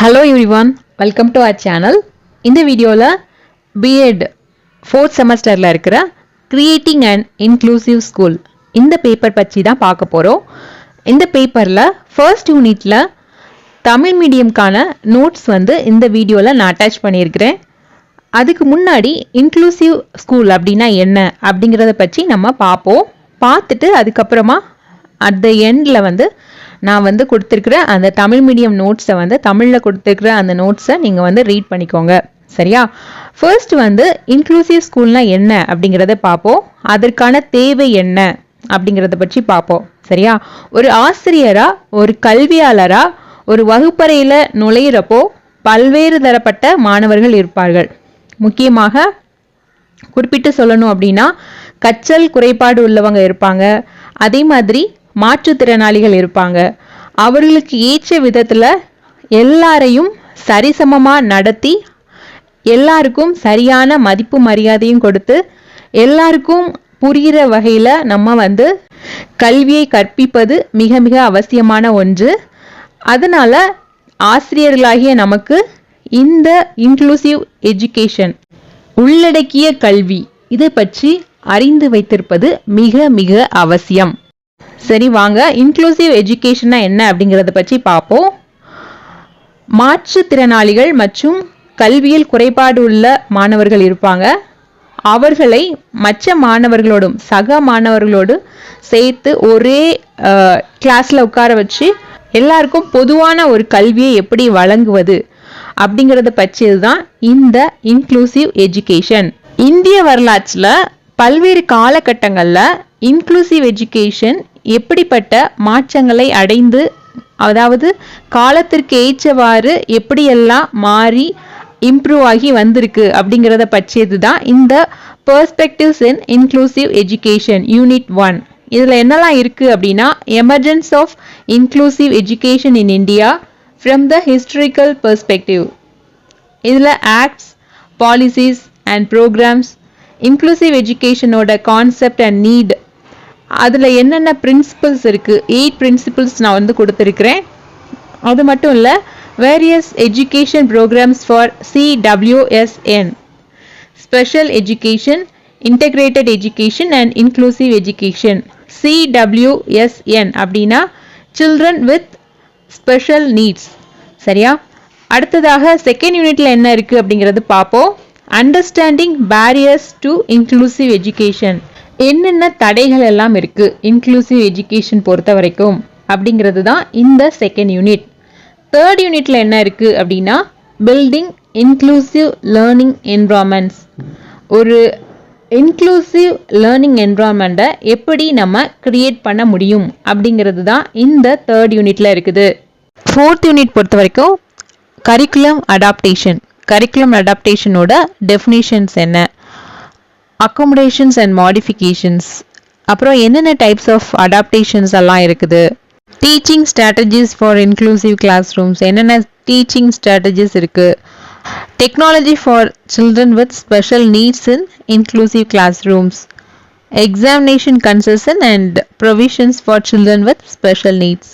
Hello everyone, welcome to our channel. இந்த வீடியோல B.Ed 4th செமஸ்டர்ல இருக்கிற Creating an Inclusive School இந்த பேப்பர் பற்றி தான் பார்க்க போறோம். இந்த பேப்பர்ல ஃபர்ஸ்ட் யூனிட்ல தமிழ் மீடியம்கான நோட்ஸ் இந்த வீடியோல நான் அட்டாச் பண்ணியிருக்கிறேன். அதுக்கு முன்னாடி இன்க்ளூசிவ் ஸ்கூல் அப்படின்னா என்ன அப்படிங்கிறத பற்றி நம்ம பார்ப்போம். பார்த்துட்டு அதுக்கப்புறமா அட் த எண்டில் நான் கொடுத்துருக்குற அந்த தமிழ் மீடியம் நோட்ஸை தமிழில் கொடுத்துருக்குற அந்த நோட்ஸை நீங்கள் ரீட் பண்ணிக்கோங்க. சரியா? ஃபர்ஸ்ட் இன்க்ளூசிவ் ஸ்கூல்னா என்ன அப்படிங்கிறத பார்ப்போம். அதற்கான தேவை என்ன அப்படிங்கிறத பற்றி பார்ப்போம். சரியா? ஒரு ஆசிரியரா ஒரு கல்வியாளரா ஒரு வகுப்பறையில் நுழையிறப்போ பல்வேறு தரப்பட்ட மாணவர்கள் இருப்பார்கள். முக்கியமாக குறிப்பிட்டு சொல்லணும் அப்படின்னா கற்றல் குறைபாடு உள்ளவங்க இருப்பாங்க. அதே மாதிரி மாற்றுத்திறனாளிகள் இருப்பாங்க. அவர்களுக்கு ஏற்ற விதத்தில் எல்லாரையும் சரிசமமாக நடத்தி எல்லாருக்கும் சரியான மதிப்பு மரியாதையும் கொடுத்து எல்லாருக்கும் புரிகிற வகையில் நம்ம கல்வியை கற்பிப்பது மிக மிக அவசியமான ஒன்று. அதனால ஆசிரியர்களாகிய நமக்கு இந்த இன்க்ளூசிவ் எஜுகேஷன் உள்ளடக்கிய கல்வி இதை பற்றி அறிந்து வைத்திருப்பது மிக மிக அவசியம். சரி, வாங்க இன்க்ளூசிவ் எஜுகேஷன்னா என்ன அப்படிங்கிறத பற்றி பார்ப்போம். மாற்றுத்திறனாளிகள் மற்றும் கல்வியில் குறைபாடு உள்ள மாணவர்கள் இருப்பாங்க. அவர்களை மற்ற மாணவர்களோடும் சக மாணவர்களோடு சேர்த்து ஒரே கிளாஸில் உட்கார வச்சு எல்லாருக்கும் பொதுவான ஒரு கல்வியை எப்படி வழங்குவது அப்படிங்கிறத பற்றியது தான் இந்த இன்க்ளூசிவ் எஜுகேஷன். இந்திய வரலாற்றில் பல்வேறு காலகட்டங்களில் இன்க்ளூசிவ் எஜுகேஷன் எப்படிப்பட்ட மாற்றங்களை அடைந்து, அதாவது காலத்திற்கு ஏற்றவாறு எப்படியெல்லாம் மாறி இம்ப்ரூவ் ஆகி வந்திருக்கு அப்படிங்கிறத பற்றியது தான் இந்த perspectives in inclusive education unit 1. இதில் என்னெல்லாம் இருக்குது அப்படின்னா, emergence of inclusive education in India from the historical perspective. இதில் acts, policies and programs, inclusive எஜுகேஷனோட கான்செப்ட் அண்ட் நீட், அதில் என்னென்ன பிரின்சிபல்ஸ் இருக்குது, 8 பிரின்சிபல்ஸ் நான் கொடுத்துருக்கிறேன். அது மட்டும் இல்லை, various education programs for CWSN, special education, integrated education and inclusive education. CWSN அப்படின்னா சில்ட்ரன் வித் ஸ்பெஷல் நீட்ஸ். சரியா? அடுத்ததாக செகண்ட் யூனிட்ல என்ன இருக்குது அப்படிங்கிறது பார்ப்போம். Understanding barriers to inclusive education, என்னென்ன தடைகள் எல்லாம் இருக்கு இன்க்ளூசிவ் எஜுகேஷன் பொறுத்த வரைக்கும் அப்படிங்கிறது தான் இந்த செகண்ட் யூனிட். தேர்ட் யூனிட்ல என்ன இருக்கு அப்படின்னா, பில்டிங் இன்க்ளூசிவ் லேர்னிங் என்விரான்மெண்ட்ஸ், ஒரு இன்க்ளூசிவ் லேர்னிங் என்விரான்மெண்ட்டை எப்படி நம்ம கிரியேட் பண்ண முடியும் அப்படிங்கிறது தான் இந்த தேர்ட் யூனிட்ல இருக்குது. ஃபோர்த் யூனிட் பொறுத்த வரைக்கும் கரிக்குலம் அடாப்டேஷன், கரிக்குலம் அடாப்டேஷனோட டெஃபினிஷன்ஸ் என்ன, அக்கோமடேஷன்ஸ் அண்ட் மாடிஃபிகேஷன்ஸ், அப்புறம் என்னென்ன டைப்ஸ் ஆஃப் அடாப்டேஷன்ஸ் எல்லாம் இருக்குது, teaching strategies for inclusive classrooms, என்னென்ன டீச்சிங் ஸ்ட்ராட்டஜிஸ் இருக்குது, technology for children with special needs in inclusive classrooms, examination concession and provisions for children with special needs.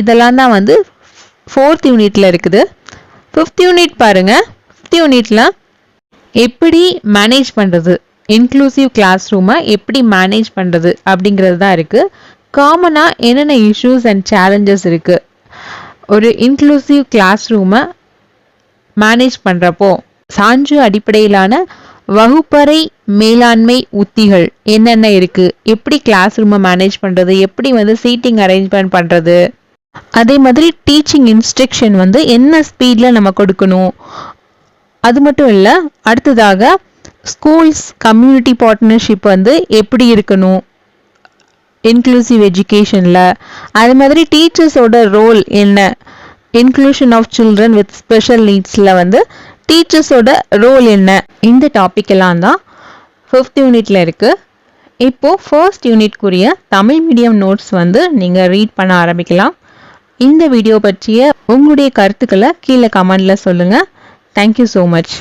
இதெல்லாம் தான் fourth யூனிட்ல இருக்குது. Fifth unit பாருங்கள். Fifth யூனிட்ல எப்படி manage பண்ணுறது, இன்க்ளூசிவ் கிளாஸ் ரூமை எப்படி மேனேஜ் பண்ணுறது அப்படிங்கிறது தான் இருக்குது. காமனாக என்னென்ன இஷ்யூஸ் அண்ட் சேலஞ்சஸ் இருக்குது, ஒரு இன்க்ளூசிவ் கிளாஸ் ரூமை மேனேஜ் பண்ணுறப்போ சான்று அடிப்படையிலான வகுப்பறை மேலாண்மை உத்திகள் என்னென்ன இருக்குது, எப்படி கிளாஸ் ரூமை மேனேஜ் பண்ணுறது, எப்படி சீட்டிங் அரேஞ்ச்மெண்ட் பண்ணுறது, அதே மாதிரி டீச்சிங் இன்ஸ்ட்ரக்ஷன் என்ன ஸ்பீடில் நம்ம கொடுக்கணும். அது மட்டும் இல்லை, அடுத்ததாக ஸ்கூல்ஸ் கம்யூனிட்டி பார்ட்னர்ஷிப் எப்படி இருக்கணும் இன்க்ளூசிவ் எஜுகேஷனில், அது மாதிரி டீச்சர்ஸோட ரோல் என்ன, inclusion of children with special நீட்ஸில் டீச்சர்ஸோட ரோல் என்ன, இந்த டாபிக் எல்லாம் தான் ஃபிஃப்த் யூனிட்ல இருக்குது. இப்போது ஃபர்ஸ்ட் யூனிட்குரிய தமிழ் மீடியம் நோட்ஸ் நீங்கள் ரீட் பண்ண ஆரம்பிக்கலாம். இந்த வீடியோ பற்றிய உங்களுடைய கருத்துக்களை கீழே கமெண்டில் சொல்லுங்கள். Thank you so much.